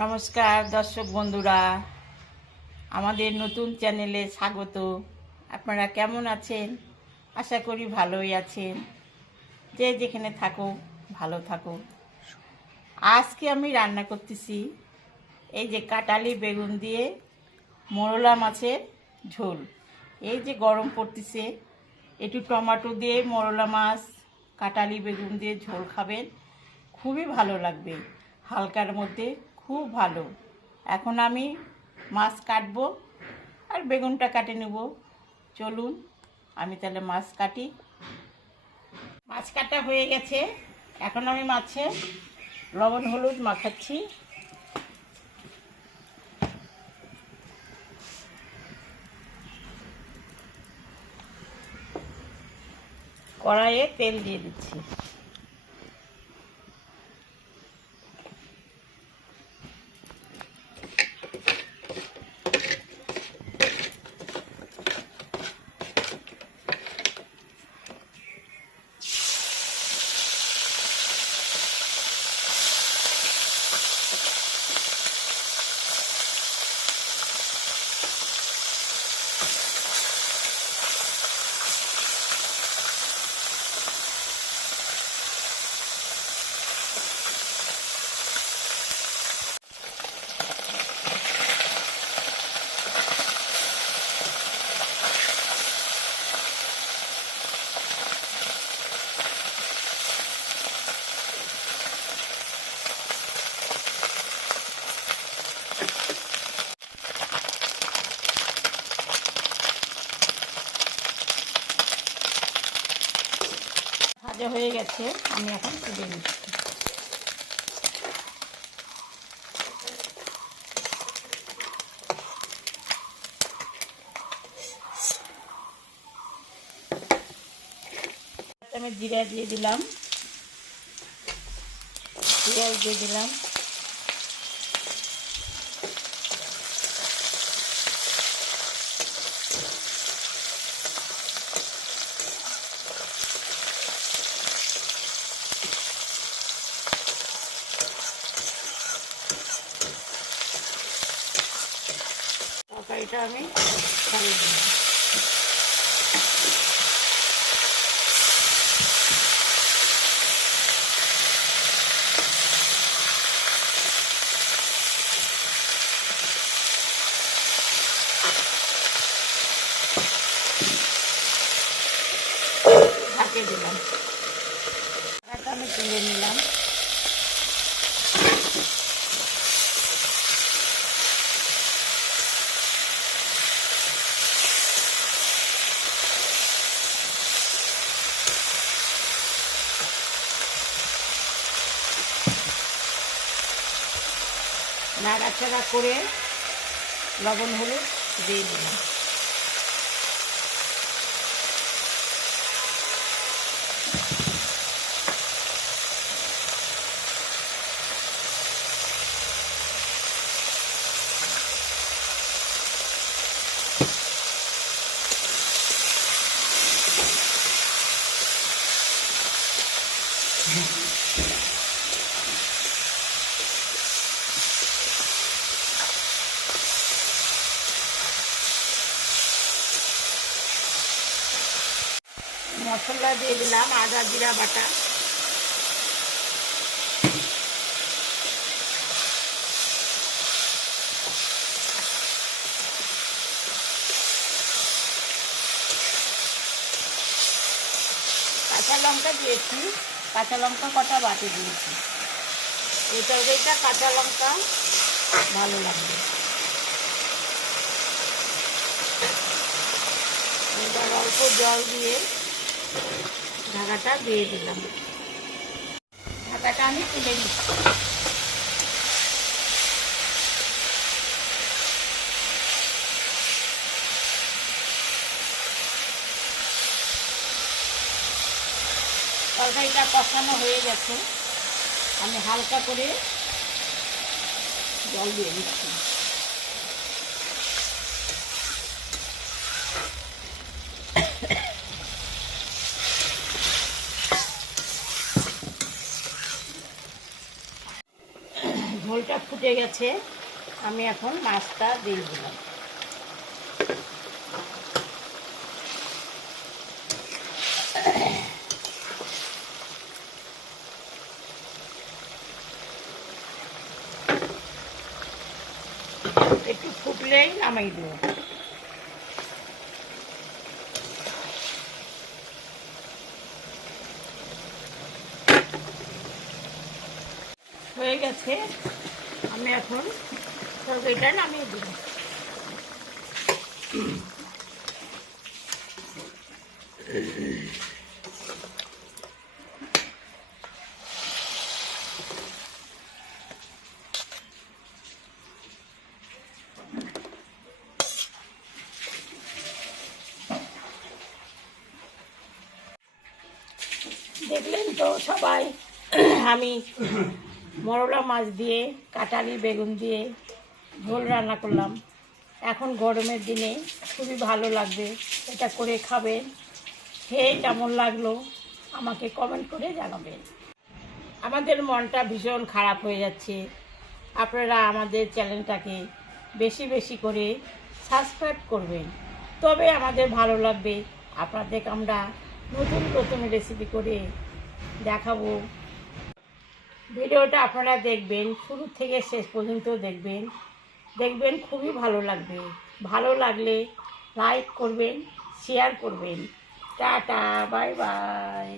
নমস্কার দর্শক বন্ধুরা, আমাদের নতুন চ্যানেলে স্বাগত। আপনারা কেমন আছেন? আশা করি ভালোই আছেন। যে যেখানে থাকো ভালো থাকো। আজকে আমি রান্না করতেছি এই যে কাটালি বেগুন দিয়ে মোরলা মাছের ঝোল। এই যে গরম পড়তেছে, একটু টমেটো দিয়ে মোরলা মাছ কাটালি বেগুন দিয়ে ঝোল খাবেন, খুবই ভালো লাগবে। হালকার মধ্যে খুব ভালো। এখন আমি মাছ কাটবো আর বেগুনটা কাটে নেব। চলুন আমি তাহলে মাছ কাটি। মাছ কাটা হয়ে গেছে, এখন আমি মাছে লবণ হলুদ মাখাচ্ছি। কড়াইয়ে তেল দিয়ে দিচ্ছি। ভাজা হয়ে গেছে, আমি এখন তুলে নিচ্ছি। আমি জিরা দিয়ে দিলাম, পেঁয়াজ দিয়ে দিলাম, তরকারিটা আমি ছাড়িয়ে দিলাম। ঢাকিয়ে দিলাম, আমি তুলে নিলাম। নাড়াচাড়া করে লবণ হলুদ দিয়ে দিলাম। মশলা দিয়ে দিলাম, আদা জিরা বাটা, কাঁচা লঙ্কা দিয়েছি, কাঁচা লঙ্কা কটা বাটে দিয়েছি। এই তরকারিটা কাঁচা লঙ্কা ভালো লাগবে। এবার অল্প জল দিয়ে ঢাকাটা দিয়ে দিলাম। ঢাকাটা আমি তুলে নিচ্ছি। তরকারিটা কষানো হয়ে গেছে, আমি হালকা করে জল দিয়ে দিচ্ছি। ঝোল ঝোলটা ফুটে গেছে, আমি এখন মাছটা দিয়ে দিলাম। একটু ফুটলেই নামাই দেবো। হয়ে গেছে, আমি এখন তরকারিটা নামিয়ে দেব। দেখলেন তো সবাই, আমি মরলা মাছ দিয়ে কাটালি বেগুন দিয়ে ঝোল রান্না করলাম। এখন গরমের দিনে খুবই ভালো লাগবে, এটা করে খাবেন। খেয়ে কেমন লাগলো আমাকে কমেন্ট করে জানাবেন। আমাদের মনটা ভীষণ খারাপ হয়ে যাচ্ছে, আপনারা আমাদের চ্যানেলটাকে বেশি বেশি করে সাবস্ক্রাইব করবেন, তবে আমাদের ভালো লাগবে। আপনাদের আমরা নতুন নতুন রেসিপি করে দেখাবো। ভিডিওটা আপনারা দেখবেন, শুরু থেকে শেষ পর্যন্ত দেখবেন, দেখবেন খুবই ভালো লাগবে। ভালো লাগলে লাইক করবেন, শেয়ার করবেন। Tata, bye bye.